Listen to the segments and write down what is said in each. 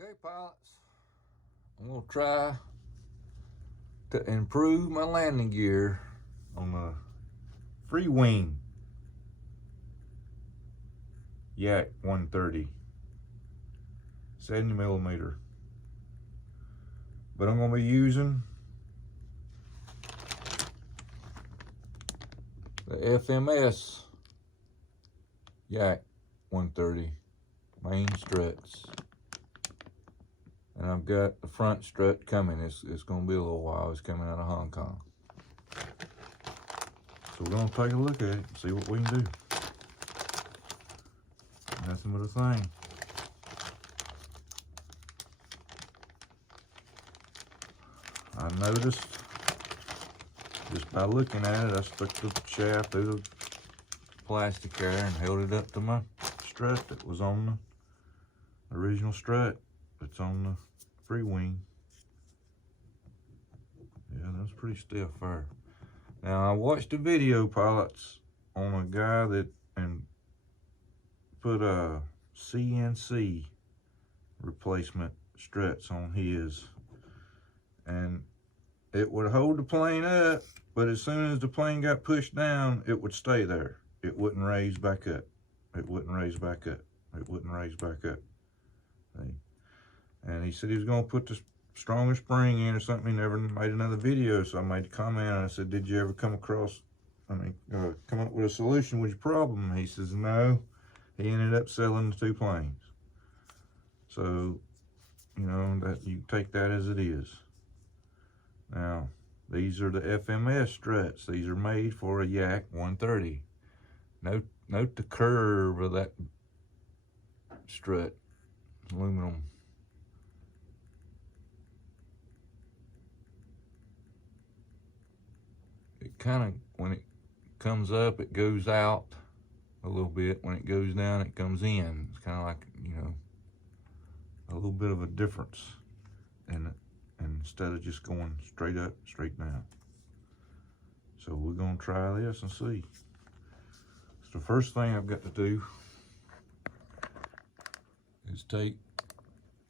Okay, pilots, I'm gonna try to improve my landing gear on the Freewing Yak-130 70mm, but I'm gonna be using the FMS Yak-130 main struts. And I've got the front strut coming. It's going to be a little while. It's coming out of Hong Kong. So we're going to take a look at it and see what we can do. Nothing but a thing. I noticed, just by looking at it, I stuck the shaft through the plastic there and held it up to my strut that was on the original strut that's on the Freewing. Yeah, that's pretty stiff there. Now I watched a video, pilots, on a guy that put a CNC replacement struts on his, and it would hold the plane up, but as soon as the plane got pushed down, it would stay there. It wouldn't raise back up. It wouldn't raise back up. It wouldn't raise back up. See? And he said he was going to put the stronger spring in or something. He never made another video, so I made a comment and I said, did you ever come up with a solution with your problem? He says, no. He ended up selling the two planes. So, you know, that you take that as it is. Now, these are the FMS struts. These are made for a Yak-130. Note the curve of that strut. Aluminum. It kind of, when it comes up, it goes out a little bit. When it goes down, it comes in. It's kind of like, you know, a little bit of a difference in it, and instead of just going straight up, straight down. So we're gonna try this and see. So the first thing I've got to do is take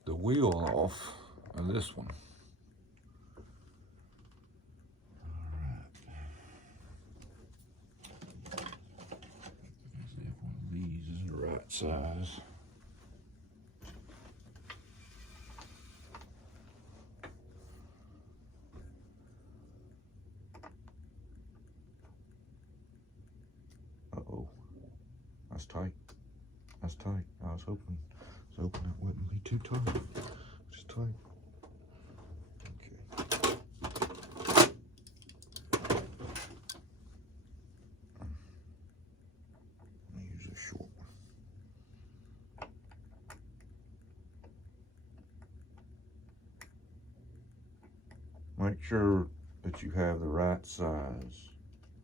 the wheel off of this one. Right size. Uh-oh. That's tight. That's tight. I was hoping it wouldn't be too tight. Just tight. Okay. Let me use a short one. Make sure that you have the right size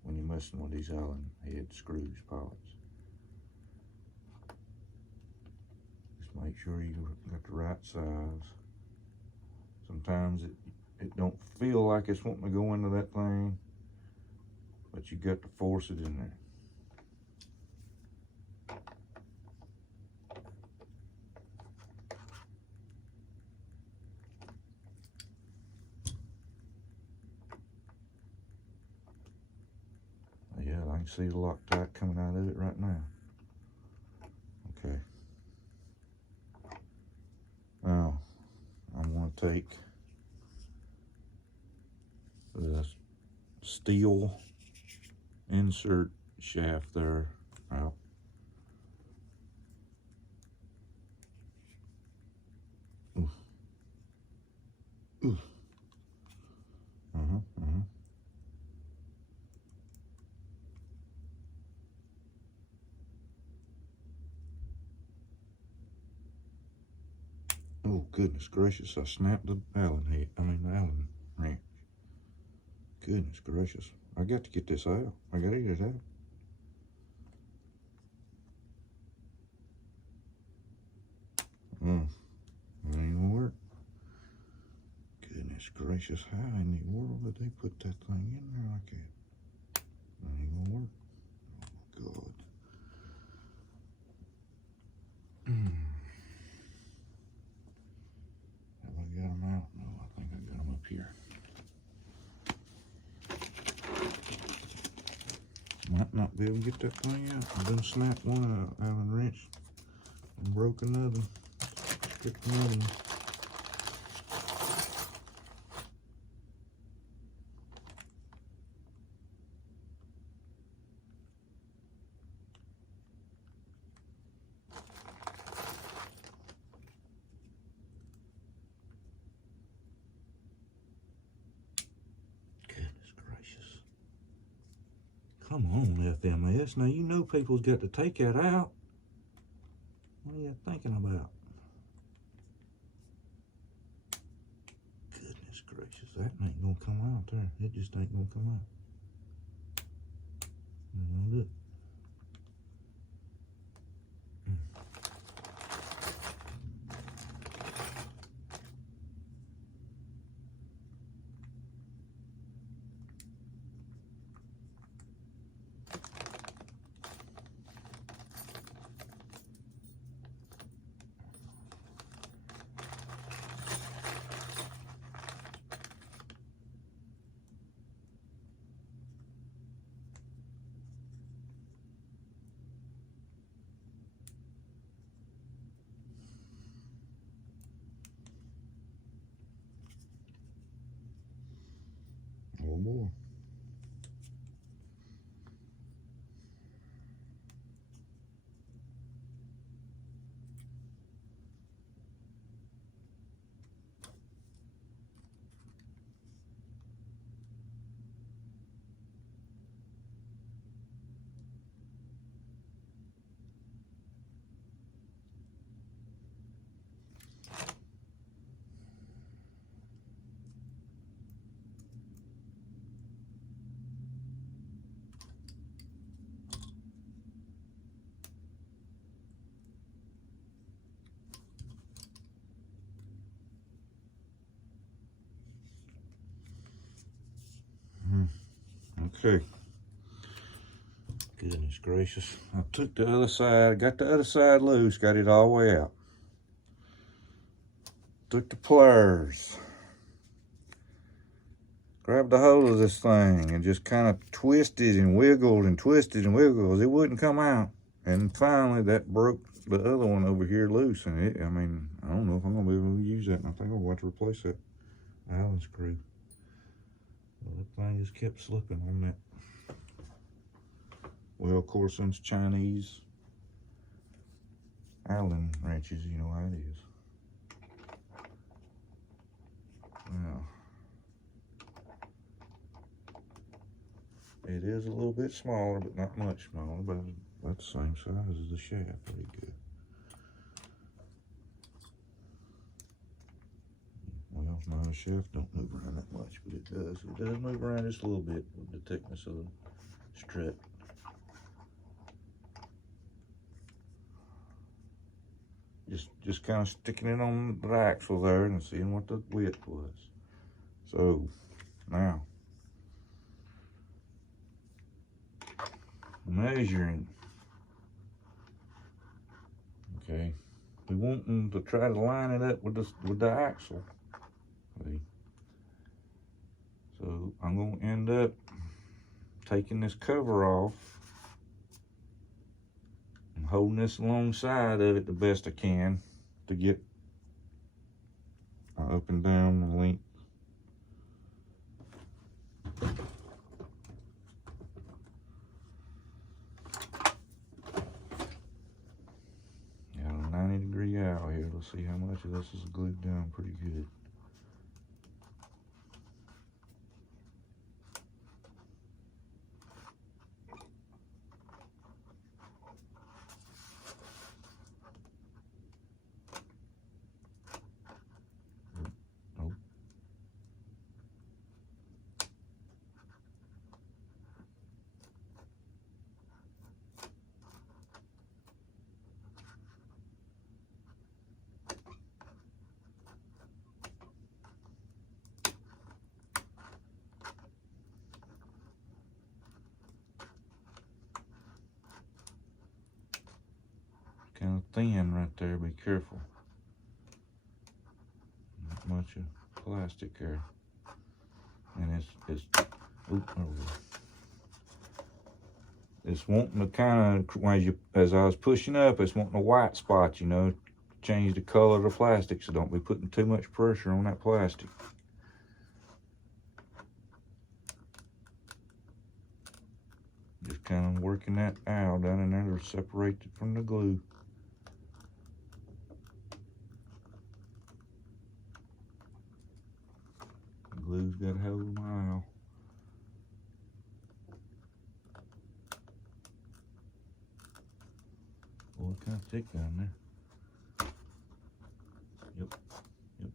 when you're messing with these Allen head screws, pilots. Just make sure you got the right size. Sometimes it don't feel like it's wanting to go into that thing, but you got to force it in there. Yeah, I can see the Loctite coming out of it right now. Okay. Now, I'm going to take the steel insert shaft there out. Oof. Oof. Oh, goodness gracious, I snapped the Allen wrench. Goodness gracious. I got to get this out. I got to get it out. It ain't gonna work. Goodness gracious, how in the world did they put that thing in there like that? It ain't gonna work. Oh my God. be able to get that thing out. I done snapped one out, Allen wrench, and broke another. Get another one. Come on, FMS. Now, you know people's got to take that out. What are you thinking about? Goodness gracious, that ain't gonna come out there. It just ain't gonna come out. Look. One more. Okay. Goodness gracious. I took the other side, got the other side loose, got it all the way out. Took the pliers. Grabbed a hold of this thing and just kind of twisted and wiggled and twisted and wiggled. It wouldn't come out. And finally that broke the other one over here loose. And it, I mean, I don't know if I'm going to be able to use that. And I think I'll have to replace that Allen screw. Well, that thing just kept slipping on that. Well, of course, since Chinese Allen wrenches, you know how it is. Now, it is a little bit smaller, but not much smaller, but about the same size as the shaft. Pretty good. Well, my shaft don't move around that much, but it does. It does move around just a little bit with the thickness of the strut. Just kind of sticking it on the axle there and seeing what the width was. So now measuring. Okay, we want them to try to line it up with the axle. See? So I'm going to end up taking this cover off and holding this alongside of it the best I can to get up and down the length. Got a 90-degree out here. Let's see how much of this is glued down pretty good. Kind of thin right there, be careful. Not much of plastic there. And it's oops, over. it's wanting to kind of, as I was pushing up, it's wanting a white spot, you know, change the color of the plastic, so don't be putting too much pressure on that plastic. Just kind of working that aisle down in there to separate it from the glue. The glue's got hold of my aisle. Oh, it's kind of thick down there. Yep, yep.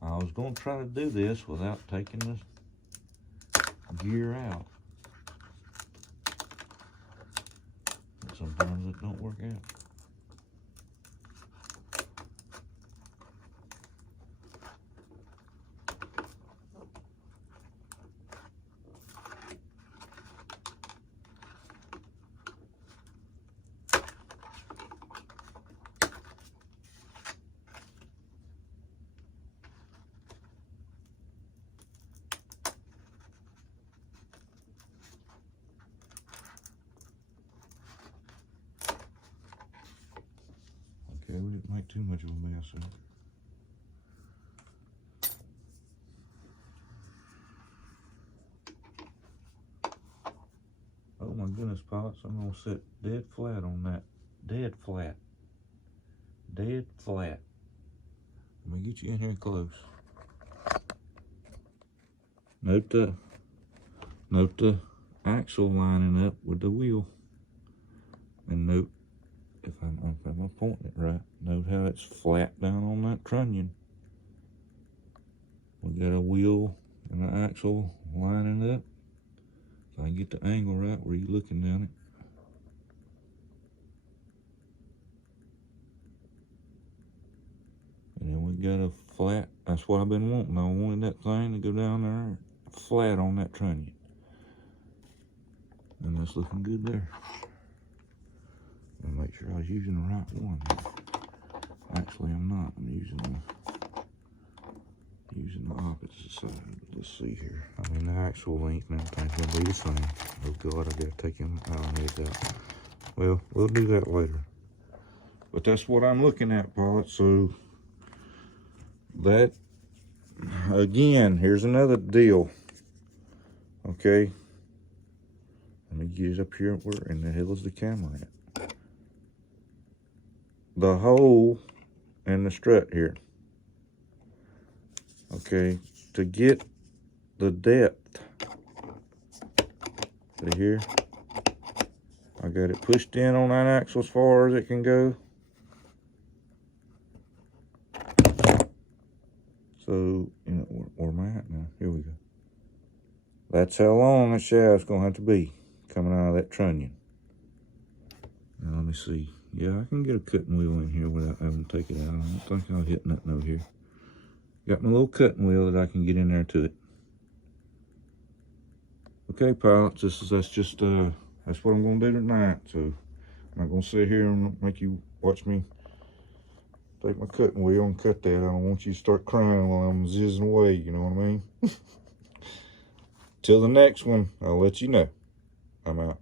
I was going to try to do this without taking the gear out. But sometimes it don't work out. Okay, we didn't make too much of a mess of it. Oh my goodness, Pops, I'm gonna sit dead flat on that. Dead flat. Dead flat. Let me get you in here close. Note the axle lining up with the wheel. And note, if I'm pointing it right, note how it's flat down on that trunnion. We got a wheel and an axle lining up. If I can get the angle right where you're looking down it. And then we got a flat, that's what I've been wanting. I wanted that thing to go down there flat on that trunnion. And that's looking good there. And make sure I was using the right one. Actually, I'm not. I'm using the opposite side. Let's see here. I mean, the actual length and everything's gonna be the same. Oh God, I gotta take him out. Well, we'll do that later. But that's what I'm looking at, Paulette. So that, again, here's another deal. Okay. Let me get up here. Where in the hell is the camera at? The hole in the strut here. Okay, to get the depth to here, I got it pushed in on that axle as far as it can go. So, you know, where am I at now? Here we go. That's how long that shaft's gonna have to be coming out of that trunnion. Now let me see. Yeah, I can get a cutting wheel in here without having to take it out. I don't think I'll hit nothing over here. Got my little cutting wheel that I can get in there to it. Okay, pilots, that's what I'm gonna do tonight. So I'm not gonna sit here and make you watch me take my cutting wheel and cut that. I don't want you to start crying while I'm zizzing away, you know what I mean? Till the next one, I'll let you know. I'm out.